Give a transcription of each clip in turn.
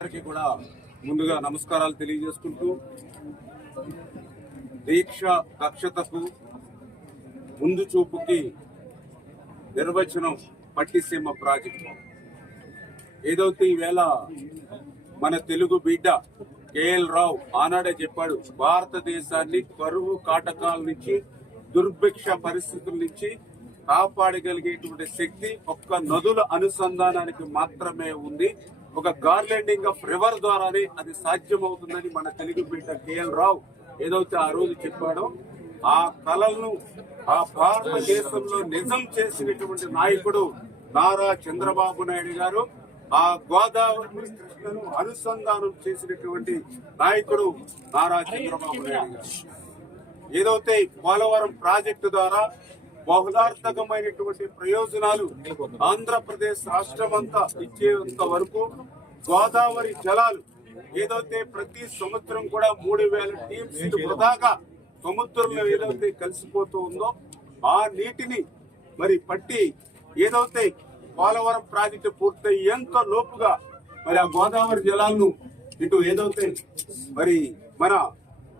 అందరికీ కూడా ముందుగా నమస్కారాలు తెలియజేసుకుంటూ దీక్ష దక్షతకు ముందు చూపుకి నిర్వచనం పట్టిసీమ ప్రాజెక్టు. ఏదైతే ఈవేళ మన తెలుగు బిడ్డ కేఎల్ రావు ఆనాడే చెప్పాడు, భారతదేశాన్ని కరువు కాటకాల నుంచి దుర్భిక్ష పరిస్థితుల నుంచి కాపాడగలిగేటువంటి శక్తి ఒక్క నదుల అనుసంధానానికి మాత్రమే ఉంది. ఒక గార్లెండింగ్ ఆఫ్ రివర్ ద్వారానే అది సాధ్యమవుతుందని మన తెలుగు బిడ్డ కేఎల్ రావు ఏదైతే ఆ రోజు చెప్పాడో ఆ కళలను ఆ భారతదేశంలో నిజం చేసినటువంటి నాయకుడు నారా చంద్రబాబు నాయుడు గారు. ఆ గోదావరి కృష్ణను అనుసంధానం చేసినటువంటి నాయకుడు నారా చంద్రబాబు నాయుడు గారు. ఏదైతే పోలవరం ప్రాజెక్టు ద్వారా బహుళార్థకమైనటువంటి ప్రయోజనాలు ఆంధ్రప్రదేశ్ రాష్ట్రమంతా ఇచ్చేంత వరకు గోదావరి జలాలు ఏదైతే ప్రతి సంవత్సరం కూడా 3000 టీమ్స్ వృధాగా సముద్రంలో ఏదైతే కలిసిపోతూ ఉందో ఆ నీటిని మరి పట్టి ఏదైతే పోలవరం ప్రాజెక్టు పూర్తయ్యేంత లోపుగా మరి ఆ గోదావరి జలాలను ఇటు ఏదైతే మరి మన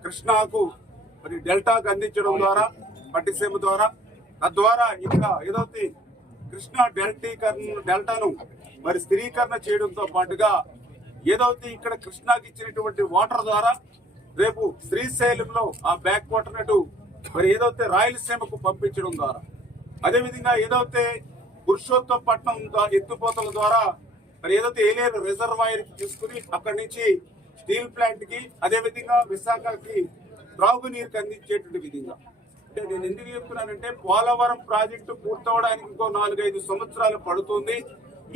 కృష్ణాకు మరి డెల్టాకు అందించడం ద్వారా పట్టిసీమ ద్వారా తద్వారా ఇంకా ఏదైతే కృష్ణా డెల్టాను మరి స్థిరీకరణ చేయడంతో పాటుగా ఏదైతే ఇక్కడ కృష్ణాకి ఇచ్చినటువంటి వాటర్ ద్వారా రేపు శ్రీశైలంలో ఆ బ్యాక్ వాటర్ అటు మరి ఏదైతే రాయలసీమకు పంపించడం ద్వారా, అదేవిధంగా ఏదైతే పురుషోత్తపట్నం ఎత్తుపోతల ద్వారా మరి ఏదైతే ఏలేరు రిజర్వాయర్ కి తీసుకుని అక్కడి నుంచి స్టీల్ ప్లాంట్ కి అదేవిధంగా విశాఖకి త్రాగునీరుకి అందించేటువంటి విధంగా. అంటే నేను ఎందుకు చెప్తున్నానంటే పోలవరం ప్రాజెక్టు పూర్తవడానికి ఇంకో 4-5 సంవత్సరాలు పడుతుంది.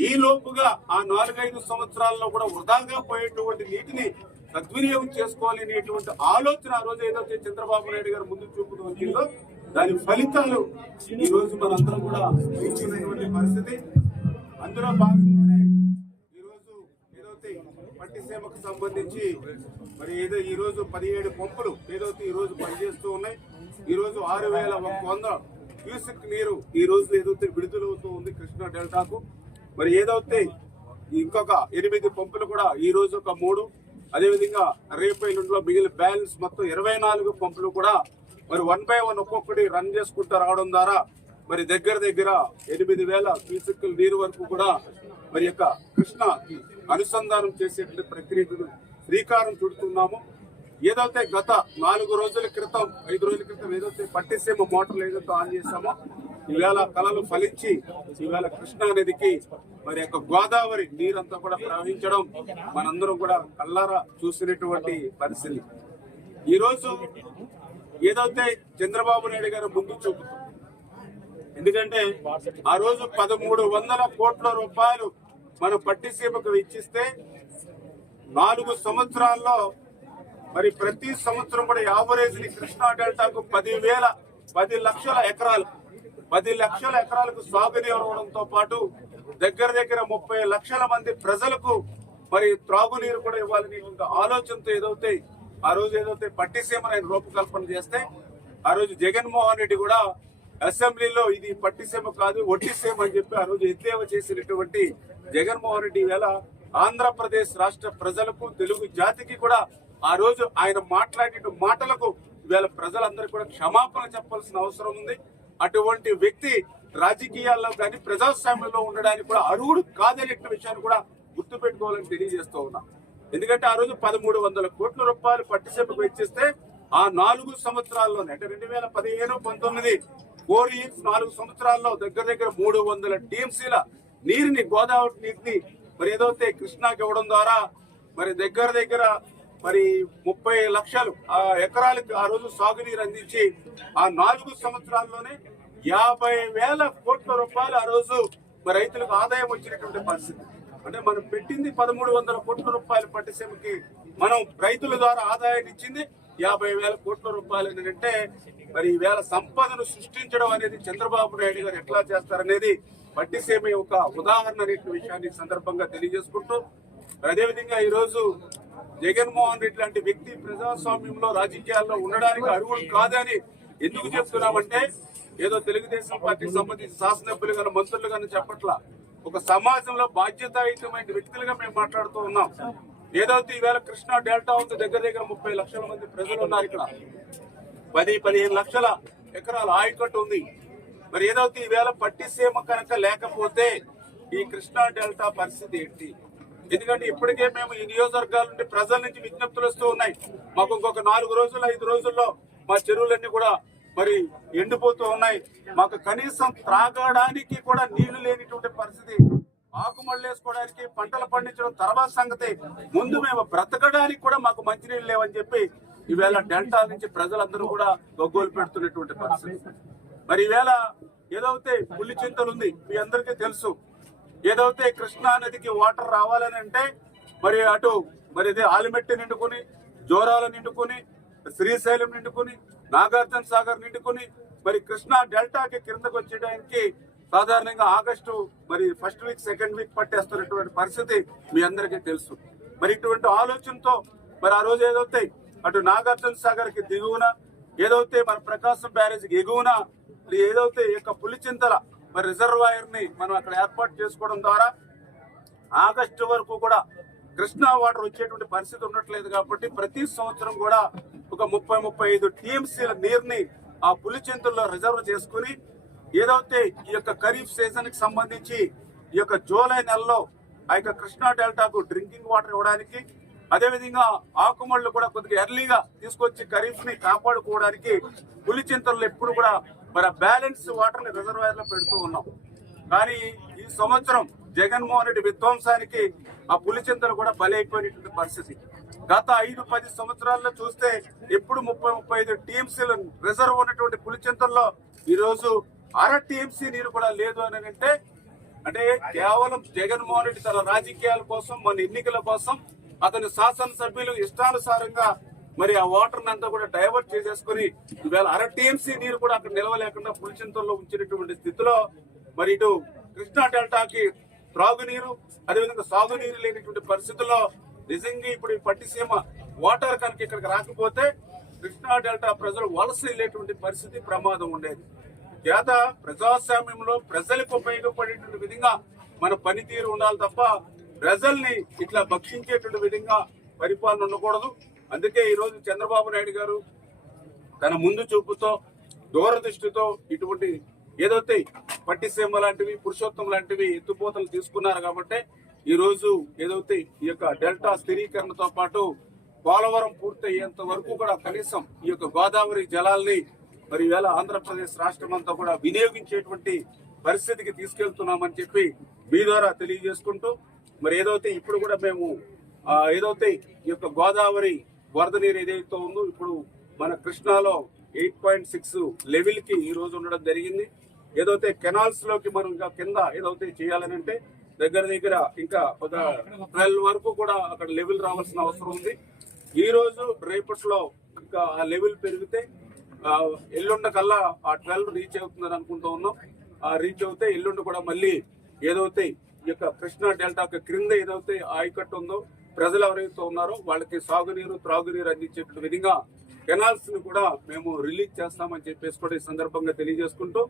ఈ లోపుగా ఆ 4-5 సంవత్సరాల్లో కూడా వృధాగా పోయేటువంటి నీటిని సద్వినియోగం చేసుకోవాలనేటువంటి ఆలోచన ఆ రోజు ఏదైతే చంద్రబాబు నాయుడు గారు ముందు చూపుతూ వచ్చిందో దాని ఫలితాలు ఈ రోజు మనందరం కూడా చూస్తున్నటువంటి పరిస్థితి. అందులో భాగంగానే ఈ రోజు ఏదైతే పట్టిసీమకు సంబంధించి మరి ఏదో ఈ రోజు 17 పంపులు ఏదైతే ఈ రోజు పనిచేస్తూ ఉన్నాయి. ఈ రోజు 6100 క్యూసెక్ నీరు ఈ రోజు ఏదైతే విడుదలవుతూ ఉంది కృష్ణా డెల్టాకు. మరి ఏదైతే ఇంకొక 8 పంపులు కూడా ఈ రోజు ఒక 3, అదేవిధంగా రేపు ఎల్లుండిలో మిగిలిన బ్యాలెన్స్ మొత్తం 24 పంపులు కూడా మరి 1 by 1 ఒక్కొక్కటి రన్ చేసుకుంటూ రావడం ద్వారా మరి దగ్గర 8000 క్యూసెక్కుల నీరు వరకు కూడా మరి యొక్క కృష్ణ అనుసంధానం చేసేటువంటి ప్రక్రియకు శ్రీకారం చుడుతున్నాము. ఏదైతే గత 4 రోజుల క్రితం 5 రోజుల క్రితం ఏదైతే పట్టిసీమ మోటార్లు ఏదైతే ఆన్ చేశామో ఈవేళ కళలు ఫలించి ఈవేళ కృష్ణా నదికి మరి యొక్క గోదావరి నీరంతా కూడా ప్రవహించడం మనందరం కూడా కళ్ళారా చూసినటువంటి పరిస్థితి. ఈ రోజు ఏదైతే చంద్రబాబు నాయుడు గారు ముందు చూపుతారు, ఎందుకంటే ఆ రోజు 1300 కోట్ల రూపాయలు మన పట్టిసీమకు వెచ్చిస్తే 4 సంవత్సరాల్లో మరి ప్రతి సంవత్సరం కూడా యావరేజ్ ని కృష్ణా డెల్టాకు 10 లక్షల ఎకరాలకు సాగునీరు ఇవ్వడంతో పాటు దగ్గర 30 లక్షల మంది ప్రజలకు మరి త్రాగునీరు కూడా ఇవ్వాలని ఆలోచనతో ఏదైతే ఆ రోజు ఏదైతే పట్టిసీమను ఆయన రూపకల్పన చేస్తే ఆ రోజు జగన్మోహన్ రెడ్డి కూడా అసెంబ్లీలో ఇది పట్టిసీమ కాదు ఒట్టిసీమ అని చెప్పి ఆ రోజు ఎద్దేవా చేసినటువంటి జగన్మోహన్ రెడ్డి వేళ ఆంధ్రప్రదేశ్ రాష్ట్ర ప్రజలకు తెలుగు జాతికి కూడా ఆ రోజు ఆయన మాట్లాడిన మాటలకు ఇవాళ ప్రజలందరూ కూడా క్షమాపణ చెప్పాల్సిన అవసరం ఉంది. అటువంటి వ్యక్తి రాజకీయాల్లో కానీ ప్రజాస్వామ్యంలో ఉండడానికి కూడా అర్హుడు కాదనే విషయాన్ని కూడా గుర్తు పెట్టుకోవాలని తెలియజేస్తూ ఉన్నా. ఎందుకంటే ఆ రోజు 1300 కోట్ల రూపాయలు పట్టిసీమకు వెచ్చిస్తే ఆ 4 సంవత్సరాల్లోనే అంటే 2015-19 4 years 4 సంవత్సరాల్లో దగ్గర 300 టీఎంసీల నీరుని గోదావరి నీటిని మరి ఏదైతే కృష్ణాకి ఇవ్వడం ద్వారా మరి దగ్గర మరి 30 లక్షలు ఎకరాలకు ఆ రోజు సాగునీరు అందించి ఆ 4 సంవత్సరాల్లోనే 50,000 కోట్ల రూపాయలు ఆ రోజు మరి రైతులకు ఆదాయం వచ్చినటువంటి పరిస్థితి. అంటే మనం పెట్టింది 1300 కోట్ల రూపాయలు పట్టిసీమకి, మనం రైతుల ద్వారా ఆదాయాన్ని ఇచ్చింది 50,000 కోట్ల రూపాయలు. అంటే మరి ఈవేళ సంపదను సృష్టించడం అనేది చంద్రబాబు నాయుడు గారు ఎట్లా చేస్తారనేది పట్టిసీమ ఒక ఉదాహరణ అనే విషయాన్ని సందర్భంగా తెలియజేసుకుంటూ, అదేవిధంగా ఈ రోజు జగన్మోహన్ రెడ్డి లాంటి వ్యక్తి ప్రజాస్వామ్యంలో రాజకీయాల్లో ఉండడానికి అర్హుడు కాదని ఎందుకు చెప్తున్నామంటే ఏదో తెలుగుదేశం పార్టీకి సంబంధించి శాసనసభ్యులు కానీ మంత్రులు కానీ చెప్పట్లా, ఒక సమాజంలో బాధ్యతాయుతమైన వ్యక్తులుగా మేము మాట్లాడుతూ ఉన్నాం. ఏదైతే ఈవేళ కృష్ణా డెల్టా ఉంది, దగ్గర దగ్గర 30 లక్షల మంది ప్రజలు ఉన్నారు ఇక్కడ. 10-15 లక్షల ఎకరాల ఆయకట్టు ఉంది. మరి ఏదైతే ఈవేళ పట్టిసీమ కనుక లేకపోతే ఈ కృష్ణా డెల్టా పరిస్థితి ఏంటి? ఎందుకంటే ఇప్పటికే మేము ఈ నియోజకవర్గాల నుండి ప్రజల నుంచి విజ్ఞప్తులు వస్తూ ఉన్నాయి. మాకు ఇంకొక 4 రోజులు 5 రోజుల్లో మా చెరువులన్నీ కూడా మరి ఎండిపోతూ ఉన్నాయి. మాకు కనీసం త్రాగడానికి కూడా నీళ్లు లేనిటువంటి పరిస్థితి. ఆకుమళ్ళు వేసుకోవడానికి, పంటలు పండించడం తర్వాత సంగతి, ముందు మేము బ్రతకడానికి కూడా మాకు మంచినీళ్ళు లేవని చెప్పి ఈవేళ డెల్టా నుంచి ప్రజలందరూ కూడా గగ్గోలు పెడుతున్నటువంటి పరిస్థితి. మరి ఈవేళ ఏదైతే పులిచింతలు ఉంది మీ అందరికీ తెలుసు. ఏదైతే కృష్ణా నదికి వాటర్ రావాలని అంటే మరి అటు మరి ఇది ఆలిమెట్టి నిండుకుని, జోరాల నిండుకుని, శ్రీశైలం నిండుకుని, నాగార్జున సాగర్ నిండుకుని మరి కృష్ణా డెల్టాకి కిందకు వచ్చేయడానికి సాధారణంగా ఆగస్టు మరి ఫస్ట్ వీక్ సెకండ్ వీక్ పట్టేస్తున్నటువంటి పరిస్థితి మీ అందరికీ తెలుసు. మరి ఇటువంటి ఆలోచనతో మరి ఆ రోజు ఏదైతే అటు నాగార్జున సాగర్ కి దిగువన, ఏదైతే మన ప్రకాశం బ్యారేజ్కి ఎగువన ఏదైతే ఈ యొక్క పులిచింతల మరి రిజర్వాయర్ ని మనం అక్కడ ఏర్పాటు చేసుకోవడం ద్వారా ఆగస్టు వరకు కూడా కృష్ణా వాటర్ వచ్చేటువంటి పరిస్థితి ఉండట్లేదు. కాబట్టి ప్రతి సంవత్సరం కూడా ఒక 30-35 టీఎంసీల నీరుని ఆ పులిచింతల్లో రిజర్వ్ చేసుకుని ఏదైతే ఈ యొక్క ఖరీఫ్ సీజన్ కి సంబంధించి ఈ యొక్క జూలై నెలలో ఆ యొక్క కృష్ణా డెల్టాకు డ్రింకింగ్ వాటర్ ఇవ్వడానికి, అదేవిధంగా ఆకుమళ్ళు కూడా కొద్దిగా ఎర్లీగా తీసుకొచ్చి ఖరీఫ్ ని కాపాడుకోవడానికి పులిచింతల్లో ఎప్పుడు కూడా మరి బ్యాలెన్స్ వాటర్ ని రిజర్వాయర్ లో పెడుతూ ఉన్నాం. కానీ ఈ సంవత్సరం జగన్మోహన్ రెడ్డి విధ్వంసానికి ఆ పులిచింతలు కూడా బలైపోయినటువంటి పరిస్థితి. గత 5-10 సంవత్సరాల్లో చూస్తే ఎప్పుడు 30-35 టీఎంసీలు రిజర్వ్ ఉన్నటువంటి పులిచింతల్లో ఈ రోజు 1/2 టీఎంసీ నీరు కూడా లేదు అని అంటే కేవలం జగన్మోహన్ రెడ్డి తన రాజకీయాల కోసం, మన ఎన్నికల కోసం అతని శాసనసభ్యులు ఇష్టానుసారంగా మరి ఆ వాటర్ అంతా కూడా డైవర్ట్ చేసేసుకుని ఈవేళ 1/2 టీఎంసీ నీరు కూడా అక్కడ నిలవలేకుండా పులిచింతల్లో ఉంచినటువంటి స్థితిలో మరి ఇటు కృష్ణా డెల్టాకి త్రాగునీరు, అదేవిధంగా సాగునీరు లేనటువంటి పరిస్థితుల్లో నిజంగా ఇప్పుడు ఈ పట్టిసీమ వాటర్ కనుక ఇక్కడికి రాకపోతే కృష్ణా డెల్టా ప్రజలు వలస వెళ్ళేటువంటి పరిస్థితి ప్రమాదం ఉండేది. చేత ప్రజాస్వామ్యంలో ప్రజలకు ఉపయోగపడేటువంటి విధంగా మన పనితీరు ఉండాలి తప్ప ప్రజల్ని ఇట్లా భక్షించేటువంటి విధంగా పరిపాలన ఉండకూడదు. అందుకే ఈ రోజు చంద్రబాబు నాయుడు గారు తన ముందు చూపుతో, దూరదృష్టితో ఇటువంటి ఏదైతే పట్టిసీమ లాంటివి, పురుషోత్తం లాంటివి ఎత్తుపోతలు తీసుకున్నారు. కాబట్టి ఈ రోజు ఏదైతే ఈ యొక్క డెల్టా స్థిరీకరణతో పాటు పోలవరం పూర్తయ్యేంత వరకు కూడా కనీసం ఈ యొక్క గోదావరి జలాల్ని మరి వేళ ఆంధ్రప్రదేశ్ రాష్ట్రం అంతా కూడా వినియోగించేటువంటి పరిస్థితికి తీసుకెళ్తున్నామని చెప్పి మీ ద్వారా తెలియజేసుకుంటూ, మరి ఏదైతే ఇప్పుడు కూడా మేము ఏదైతే ఈ యొక్క గోదావరి వరద నీరు ఏదైతే ఉందో ఇప్పుడు మన కృష్ణాలో 8.6 లెవెల్ కి ఈ రోజు ఉండడం జరిగింది. ఏదైతే కెనాల్స్ లోకి మనం ఇంకా కింద ఏదైతే చేయాలని అంటే దగ్గర దగ్గర ఇంకా 12 వరకు కూడా అక్కడ లెవెల్ రావాల్సిన అవసరం ఉంది. ఈ రోజు రేపట్లో ఇంకా ఆ లెవెల్ పెరిగితే ఎల్లుండ కల్లా ఆ 12 రీచ్ అవుతుందని అనుకుంటూ ఉన్నాం. ఆ రీచ్ అవుతే ఎల్లుండి కూడా మళ్ళీ ఏదైతే ఈ యొక్క కృష్ణా డెల్టా క్రింద ఏదైతే ఆయకట్టు ఉందో ప్రజలు ఎవరైతే ఉన్నారో వాళ్ళకి సాగునీరు, త్రాగునీరు అందించేటువంటి విధంగా కెనాల్స్ ని కూడా మేము రిలీజ్ చేస్తామని చెప్పేసి కూడా ఈ సందర్భంగా తెలియజేసుకుంటూ,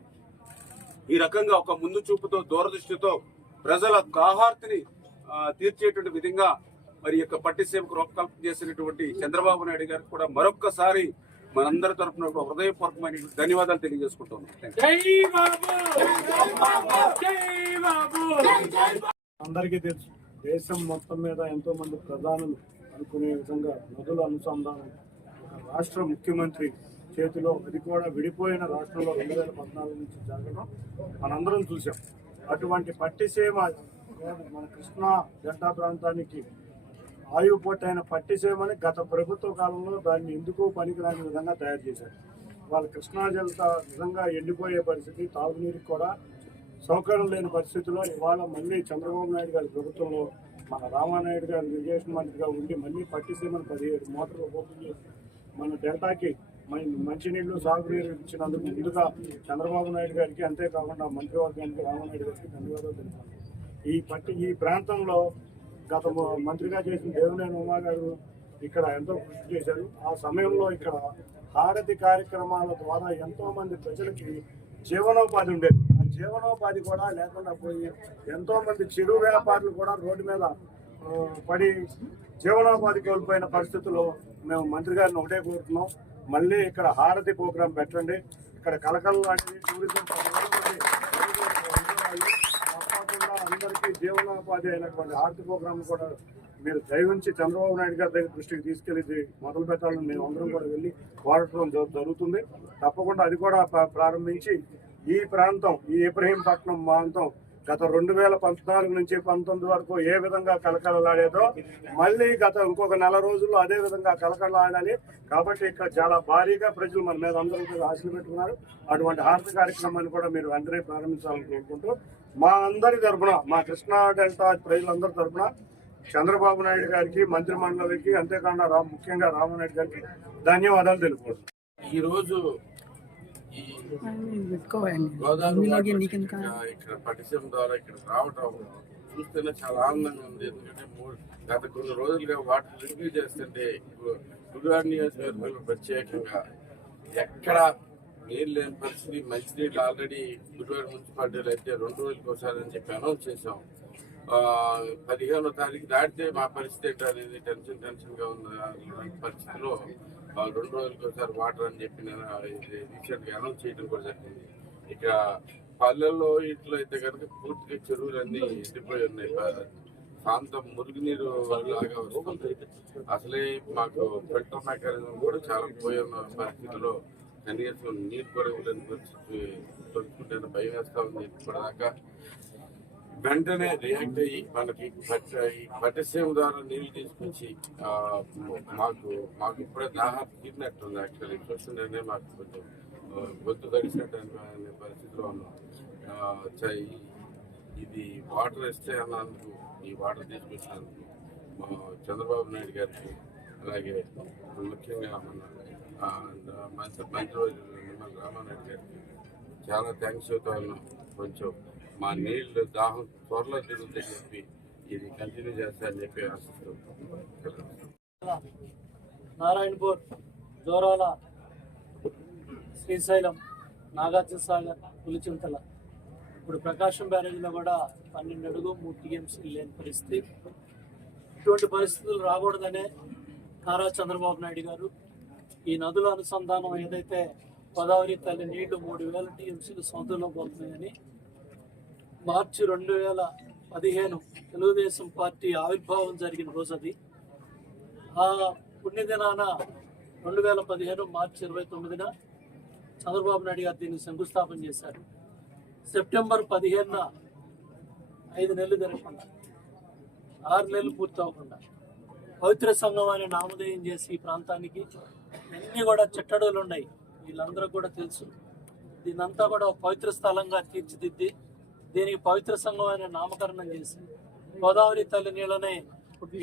ఈ రకంగా ఒక ముందు చూపుతో, దూరదృష్టితో ప్రజల దాహార్తిని తీర్చేటువంటి విధంగా మరి యొక్క పట్టిసీమకు రూపకల్పన చేసినటువంటి చంద్రబాబు నాయుడు గారికి కూడా మరొక్కసారి మనందరి తరఫున హృదయపూర్వకమైన ధన్యవాదాలు తెలియజేసుకుంటున్నాం. అందరికీ తెలుసు, దేశం మొత్తం మీద ఎంతో మంది ప్రధానులు అనుకునే విధంగా నదుల అనుసంధానం ఒక రాష్ట్ర ముఖ్యమంత్రి చేతిలో, అది కూడా విడిపోయిన రాష్ట్రంలో 2014 నుంచి జరగడం మనందరం చూసాం. అటువంటి పట్టిసీమ మన కృష్ణా డెల్టా ప్రాంతానికి ఆయువు పొట్టైన పట్టిసీమని గత ప్రభుత్వ కాలంలో దాన్ని ఎందుకు పనికిరాని విధంగా తయారు చేశారు. వాళ్ళ కృష్ణా డెల్టా నిజంగా ఎండిపోయే పరిస్థితి, తాగునీరుకి కూడా సౌకర్యం లేని పరిస్థితిలో ఇవాళ మళ్ళీ చంద్రబాబు నాయుడు గారి ప్రభుత్వంలో మన రామానాయుడు గారు ఇరిగేషన్ మంత్రిగా ఉండి మళ్ళీ పట్టిసీమను 17 మోటార్లు ఓపెన్ చేసి మన డెల్టాకి మంచినీళ్లు, సాగునీరు ఇచ్చినందుకు ముందుగా చంద్రబాబు నాయుడు గారికి, అంతేకాకుండా మంత్రివర్గానికి రామానాయుడు గారికి ధన్యవాదాలు తెలుపుతాను. ఈ ప్రాంతంలో గత మంత్రిగా చేసిన దేవినేని ఉమా గారు ఇక్కడ ఎంతో కృషి చేశారు. ఆ సమయంలో ఇక్కడ హారతి కార్యక్రమాల ద్వారా ఎంతో మంది ప్రజలకి జీవనోపాధి ఉండేది. ఆ జీవనోపాధి కూడా లేకుండా పోయి ఎంతో మంది చిరు వ్యాపారులు కూడా రోడ్డు మీద పడి జీవనోపాధి కోల్పోయిన పరిస్థితుల్లో మేము మంత్రి గారిని ఒకటే కోరుతున్నాం, మళ్ళీ ఇక్కడ హారతి ప్రోగ్రాం పెట్టండి. ఇక్కడ కలకల లాంటిది టూరిజం తప్పకుండా అందరికీ జీవనోపాధి అయినటువంటి హారతి ప్రోగ్రాం కూడా మీరు దయవుంచి చంద్రబాబు నాయుడు గారి దగ్గర దృష్టికి తీసుకెళ్లి మొదలు పెట్టాలని మేము అందరం కూడా వెళ్ళి కోరటం జరుగుతుంది. తప్పకుండా అది కూడా ప్రారంభించి ఈ ప్రాంతం, ఈ ఇబ్రహీంపట్నం ప్రాంతం గత 2014 నుంచి 19 వరకు ఏ విధంగా కలకలలాడేదో మళ్ళీ ఇంకొక నెల రోజుల్లో అదే విధంగా కలకలలాడాలి. కాబట్టి ఇక్కడ చాలా భారీగా ప్రజలు మన మీద అందరూ ఆశలు పెట్టుకున్నారు. అటువంటి హారతి కార్యక్రమాన్ని కూడా మీరు వెంటనే ప్రారంభించాలని కోరుకుంటూ మా అందరి తరఫున, మా కృష్ణా డెల్టా ప్రజలందరి తరఫున చంద్రబాబు నాయుడు గారికి, మంత్రి మండలికి, అంతేకాకుండా ముఖ్యంగా రామనాయుడు గారికి ధన్యవాదాలు తెలుపుకుంటున్నాను. ఈరోజు ఇక్కడ పట్టిసీమ ద్వారా ఇక్కడ రావటం చూస్తేనే చాలా ఆనందంగా ఉంది. ఎందుకంటే గత కొన్ని రోజులుగా వాటర్ రివ్యూ చేస్తుంటే గుడివాడ నియోజకవర్గంలో ప్రత్యేకంగా ఎక్కడ నీళ్ళు లేని పరిస్థితి, మంచినీళ్ళు ఆల్రెడీ గుడివాడ మున్సిపాలిటీలో అయితే 2 రోజులకు ఒకసారి అని చెప్పి అనౌన్స్ చేసాం. 15వ తారీఖు దాటితే మా పరిస్థితి ఏంటో అనేది టెన్షన్ గా ఉన్న పరిస్థితిలో 2 రోజులకు ఒకసారి వాటర్ అని చెప్పి నేను రీసెంట్ గా అనౌన్స్ చేయడం కూడా జరిగింది. ఇక పల్లెల్లో ఇంట్లో అయితే కనుక పూర్తిగా చెరువులన్నీ ఎండిపోయి ఉన్నాయి. ప్రాంతం మురుగునీరు లాగా వస్తుంది. అసలే మాకు ఫిల్టర్ మెకానిజం కూడా చాలా పోయి ఉన్న పరిస్థితిలో కనీసం నీరు కూడా ఇవ్వలేని పరిస్థితి దొరుకుతుంటే భయం వేస్తా ఉంది. ఇప్పటిదాకా వెంటనే రియాక్ట్ అయ్యి మనకి పట్టిసీమ ద్వారా నీళ్లు తీసుకొచ్చి మాకు ఇప్పుడే దాహం తీరినట్టుంది. యాక్చువల్లీ చూస్తుంటేనే మాకు కొంచెం గొంతు తడిసినట్టు అనే పరిస్థితిలో ఉన్నాం. ఇది వాటర్ ఇస్తే అన్నందుకు, ఈ వాటర్ తీసుకొచ్చినందుకు మా చంద్రబాబు నాయుడు గారికి, అలాగే ముఖ్యంగా మన మంత్రి రోజులు నిమ్మల రామానాయుడు గారికి చాలా థ్యాంక్స్ చెబుతా ఉన్నాం. కొంచెం మా నీళ్లు దాహం త్వరలో తిరుగుతుందని చెప్పి ఇది కంటిన్యూ చేస్తారని చెప్పి ఆశిస్తూ నారాయణపూర్, జోరాల, శ్రీశైలం, నాగార్జున సాగర్, పులిచింతల, ఇప్పుడు ప్రకాశం బ్యారేజ్లో కూడా 12 అడుగు 3 TMC లేని పరిస్థితి. ఇటువంటి పరిస్థితులు రాకూడదనే నారా చంద్రబాబు నాయుడు గారు ఈ నదుల అనుసంధానం ఏదైతే గోదావరి తల్లి నీళ్లు 3000 TMCలు సముద్రంలో పోతున్నాయని మార్చి 2015 తెలుగుదేశం పార్టీ ఆవిర్భావం జరిగిన రోజు అది. ఆ పుణ్యదినాన 2015 మార్చి 29న చంద్రబాబు నాయుడు గారు దీన్ని శంకుస్థాపన చేశారు. సెప్టెంబర్ 15న 5 నెలలు జరగకుండా, 6 నెలలు పూర్తి అవ్వకుండా పవిత్ర సంఘం అనే నామధేయం చేసి ఈ ప్రాంతానికి అన్నీ కూడా చిట్టడుగులు ఉన్నాయి. వీళ్ళందరూ కూడా తెలుసు. దీనంతా కూడా పవిత్ర స్థలంగా తీర్చిదిద్ది దీనికి పవిత్ర సంఘం అనే నామకరణం చేసి గోదావరి తల్లి నీళ్ళనే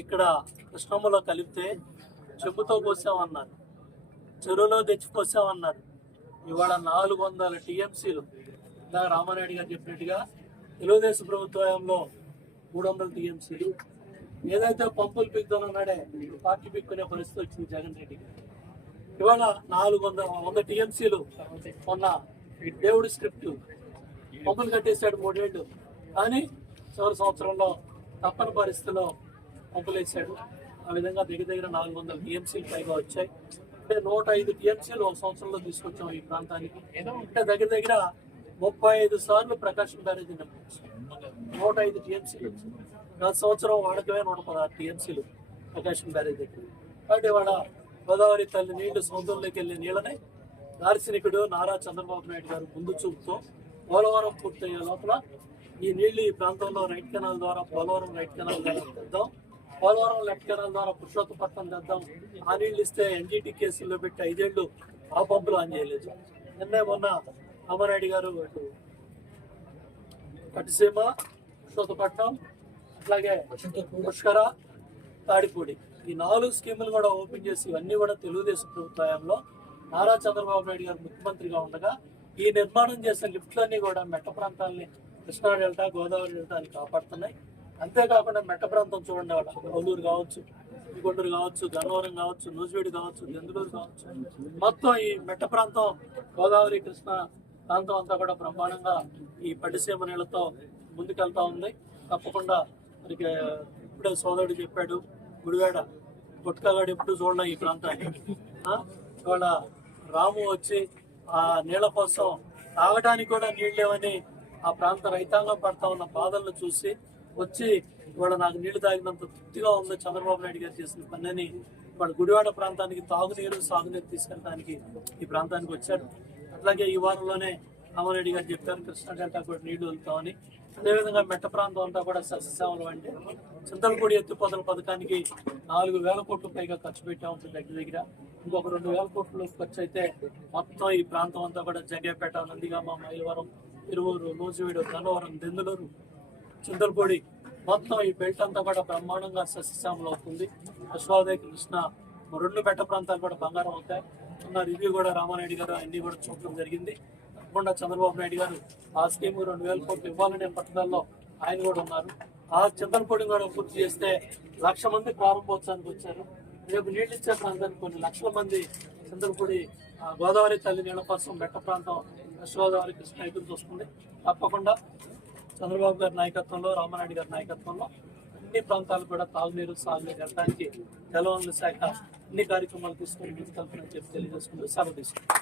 ఇక్కడ కృష్ణమ్మలో కలిపితే చెంబుతో పోసామన్నారు, చెరువులో తెచ్చిపోసామన్నారు. ఇవాళ 400 TMCలు ఇందాక రామానాయుడు గారు చెప్పినట్టుగా తెలుగుదేశం ప్రభుత్వంలో 300 TMCలు ఏదైతే పంపులు పిక్కుతున్నాడే పార్టీ పిక్కునే పరిస్థితి వచ్చింది జగన్ రెడ్డి గారు. ఇవాళ 400 TMCలు మొన్న దేవుడి స్క్రిప్ట్ పంపులు కట్టేశాడు 3 ఏళ్ళు, కానీ చివరి సంవత్సరంలో తప్పని పరిస్థితిలో పంపులు వేసాడు. ఆ విధంగా దగ్గర 400 TMCలు పైగా వచ్చాయి. అంటే 105 TMCలు ఒక సంవత్సరంలో తీసుకొచ్చాం ఈ ప్రాంతానికి. అంటే దగ్గర 35 సార్లు ప్రకాశం బ్యారేజీ నింపచ్చు. 105 TMCలు. గత సంవత్సరం వాడకమే 116 TMCలు ప్రకాశం బ్యారేజ్ దగ్గర. కాబట్టి వాళ్ళ గోదావరి తల్లి నీళ్లు సముద్రంలోకి వెళ్ళే నీళ్ళని దార్శనికుడు నారా చంద్రబాబు నాయుడు గారు ముందు చూపుతో పోలవరం పూర్తయ్యే లోపల ఈ నీళ్లు ఈ ప్రాంతంలో రైట్ కెనాల్ ద్వారా పోలవరం రైట్ కెనాల్ ద్వారా తెద్దాం, పోలవరం లెఫ్ట్ కెనాల్ ద్వారా పురుషోత్తపట్నం తెద్దాం. ఆ నీళ్ళు ఇస్తే NGT కేసుల్లో పెట్టి 5 ఏళ్ళు ఆ పంపులు ఆన్ చేయలేదు. నిన్నే మొన్న రామానాయుడు గారు పట్టిసీమ, పురుషోత్తపట్నం, అట్లాగే పుష్కర, తాడిపూడి ఈ 4 స్కీములు కూడా ఓపెన్ చేసి ఇవన్నీ కూడా తెలుగుదేశం ప్రభుత్వంలో నారా చంద్రబాబు నాయుడు గారు ముఖ్యమంత్రిగా ఉండగా ఈ నిర్మాణం చేసిన లిఫ్ట్లన్నీ కూడా మెట్ట ప్రాంతాలని కృష్ణా డెల్టా, గోదావరి డెల్టాని కాపాడుతున్నాయి. అంతేకాకుండా మెట్ట ప్రాంతం చూడండి, వాళ్ళ కొల్లూరు కావచ్చు, గుంటూరు కావచ్చు, గన్నవరం కావచ్చు, నూజివీడు కావచ్చు, దెందులూరు కావచ్చు, మొత్తం ఈ మెట్ట ప్రాంతం గోదావరి కృష్ణా ప్రాంతం అంతా కూడా బ్రహ్మాండంగా ఈ పట్టిసీమ నీళ్లతో ముందుకెళ్తా ఉంది. తప్పకుండా మనకి ఇప్పుడే సోదరుడు చెప్పాడు, గుడివాడ గుట్కాగాడు ఎప్పుడు చూడలే ఈ ప్రాంతాన్ని. ఇవాళ రాము వచ్చి ఆ నీళ్ల కోసం తాగడానికి కూడా నీళ్ళు లేవని ఆ ప్రాంత రైతాంగం పడతా ఉన్న బాధలను చూసి వచ్చి ఇవాళ నాకు నీళ్లు తాగినంత తృప్తిగా ఉంది చంద్రబాబు నాయుడు గారు చేసిన పని అని ఇవాళ గుడివాడ ప్రాంతానికి తాగునీరు సాగునీరు తీసుకెళ్ళడానికి ఈ ప్రాంతానికి వచ్చాడు. అట్లాగే ఈ వారంలోనే రామారెడ్డి గారు చెప్పారు కృష్ణా డెల్టా కూడా నీళ్లు వదులుతామని. అదేవిధంగా మెట్ట ప్రాంతం అంతా కూడా సస్యశ్యామలం అంటే చింతలపూడి ఎత్తిపోతల పథకానికి 4,000 కోట్ల పైగా ఖర్చు పెట్టా ఉంటుంది దగ్గర. ఇంకొక 2,000 కోట్లు ఖర్చు అయితే మొత్తం ఈ ప్రాంతం అంతా కూడా జగ్గేపేట, నందిగామ, మైలవరం, తిరువూరు, నూజివీడు, గన్నవరం, దెందులూరు, చింతలపూడి మొత్తం ఈ బెల్ట్ అంతా కూడా బ్రహ్మాండంగా సస్యశ్యామలం అవుతుంది. అశ్వాదే కృష్ణ 2 మెట్ట ప్రాంతాలు కూడా బంగారం అవుతాయి. ఉన్న రివ్యూ కూడా రామారెడ్డి గారు అన్ని కూడా చూడడం జరిగింది. తప్పకుండా చంద్రబాబు నాయుడు గారు ఆ స్కీమ్ 2,000 కోట్లు ఇవ్వాలనే పట్టుదలలో ఆయన కూడా ఉన్నారు. ఆ చింతలపూడి కూడా పూర్తి చేస్తే 1,00,000 మంది ప్రారంభోత్సవానికి వచ్చారు. రేపు నీళ్ళు ఇచ్చే ప్రాంతానికి కొన్ని లక్షల మంది చింతలపూడి గోదావరి తల్లి నీళ్ల కోసం మెట్ట ప్రాంతం గోదావరి కృష్ణ ఎదురు చూస్తుంది. తప్పకుండా చంద్రబాబు గారి నాయకత్వంలో, రామారెడ్డి గారి నాయకత్వంలో అన్ని ప్రాంతాలు కూడా తాగునీరు సాగునీరు వెళ్ళడానికి జలవనరుల శాఖ అన్ని కార్యక్రమాలు తీసుకొని ముందుకెళ్తామని చెప్పి తెలియజేసుకుంటూ సెలవు తీసుకుంటాం.